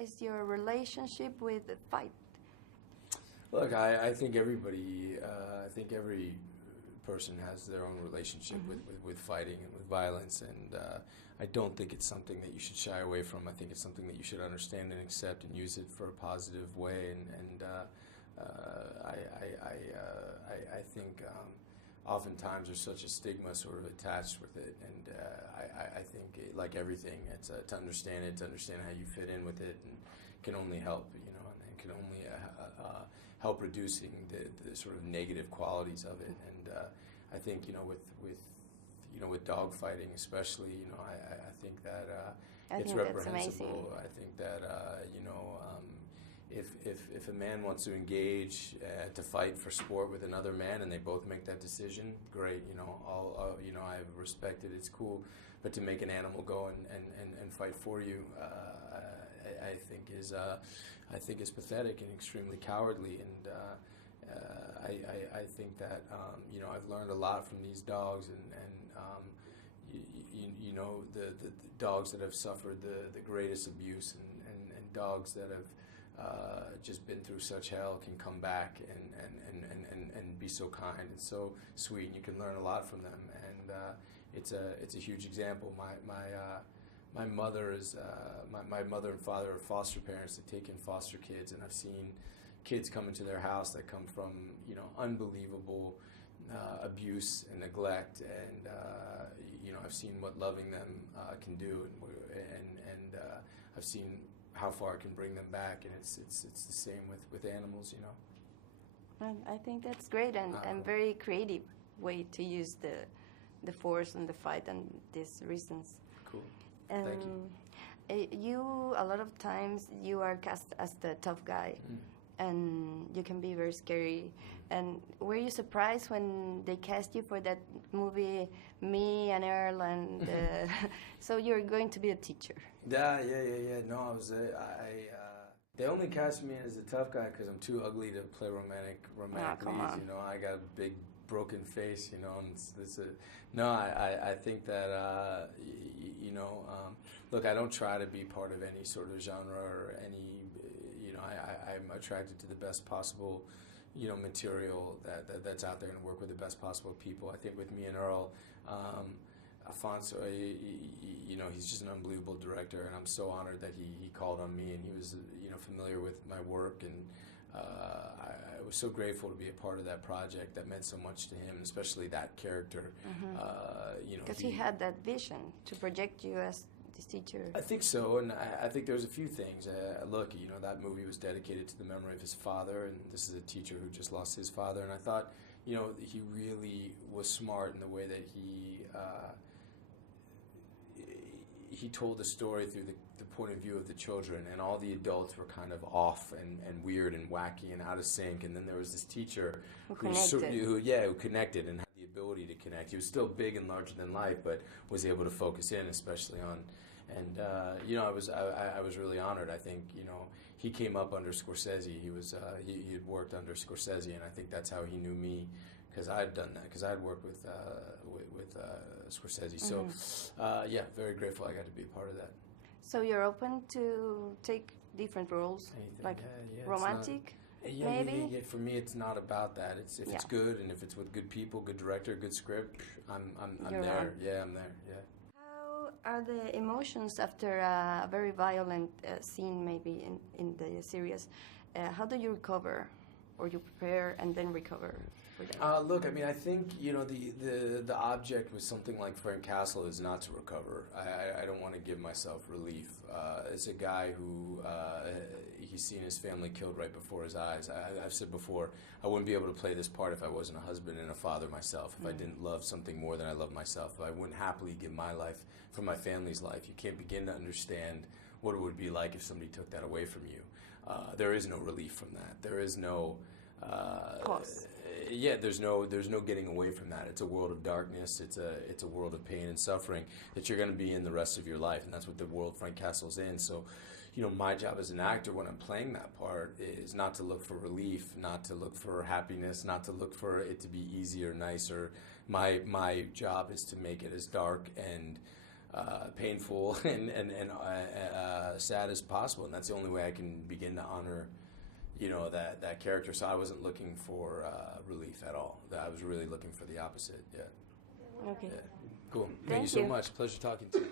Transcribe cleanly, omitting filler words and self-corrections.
is your relationship with the fight? Look, I think everybody, I think every person has their own relationship with fighting and with violence, and I don't think it's something that you should shy away from. I think it's something that you should understand and accept and use it for a positive way. And I think oftentimes there's such a stigma sort of attached with it, and I think like everything, it's to understand it, to understand how you fit in with it, and can only help, you know, and can only help reducing the sort of negative qualities of it. And I think, you know, with dog fighting especially, you know, I think that it's reprehensible. I think that you know, if a man wants to engage to fight for sport with another man and they both make that decision, great. You know, you know, I respect it. It's cool. But to make an animal go and fight for you, I think is pathetic and extremely cowardly. And I think that you know, I've learned a lot from these dogs, and you know, the dogs that have suffered the greatest abuse, and dogs that have just been through such hell can come back and be so kind and so sweet, and you can learn a lot from them. And it's a huge example. My mother is my mother and father are foster parents that take in foster kids, and I've seen kids come into their house that come from, you know, unbelievable abuse and neglect, and you know, I've seen what loving them can do, and I've seen how far it can bring them back, and it's the same with animals, you know. And I think that's great, and very creative way to use the force and the fight and these reasons. Cool. Thank you. You, a lot of times, you are cast as the tough guy, and you can be very scary. And were you surprised when they cast you for that movie, Me and Earl, and so you're going to be a teacher? Yeah. No, I was. They only cast me as a tough guy because I'm too ugly to play romantic leads. You know, I got a big broken face, you know, and I think that, you know, look, I don't try to be part of any sort of genre or any, you know, I'm attracted to the best possible, you know, material that's out there, and work with the best possible people. I think with Me and Earl, Afonso, you know, he's just an unbelievable director, and I'm so honored that he called on me, and he was, you know, familiar with my work, and I was so grateful to be a part of that project. That meant so much to him, especially that character. You know, because he had that vision to project you as this teacher. I think so, and I think there's a few things. Look, you know, that movie was dedicated to the memory of his father, and this is a teacher who just lost his father, and I thought, you know, he really was smart in the way that he told the story through the point of view of the children, and all the adults were kind of off and weird and wacky and out of sync, and then there was this teacher who connected and had the ability to connect. He was still big and larger than life, but was able to focus in, especially on, and you know, I was really honored. I think, you know, he came up under Scorsese. He had worked under Scorsese, and I think that's how he knew me, because I had done that, because I had worked with Scorsese. So yeah, very grateful I got to be a part of that. So you're open to take different roles, anything, like romantic? Maybe? Yeah. For me, it's not about that. It's if it's good, and if it's with good people, good director, good script, I'm there. Yeah, I'm there. Yeah. How are the emotions after a very violent scene, maybe in the series? How do you recover, or you prepare and then recover for that? Look, I mean, I think, you know, the object with something like Frank Castle is not to recover. I don't want to give myself relief. It's a guy who he's seen his family killed right before his eyes. I've said before, I wouldn't be able to play this part if I wasn't a husband and a father myself, if I didn't love something more than I love myself, if I wouldn't happily give my life for my family's life. You can't begin to understand what it would be like if somebody took that away from you. There is no relief from that. There is no... there's no getting away from that. It's a world of darkness. It's a world of pain and suffering that you're going to be in the rest of your life, and that's what the world Frank Castle's in. So, you know, my job as an actor when I'm playing that part is not to look for relief, not to look for happiness, not to look for it to be easy or nice. Or my job is to make it as dark and painful and sad as possible, and that's the only way I can begin to honor, you know, that character. So I wasn't looking for relief at all. I was really looking for the opposite. Yeah. Okay. Yeah. Cool. Thank you so much. Pleasure talking to you.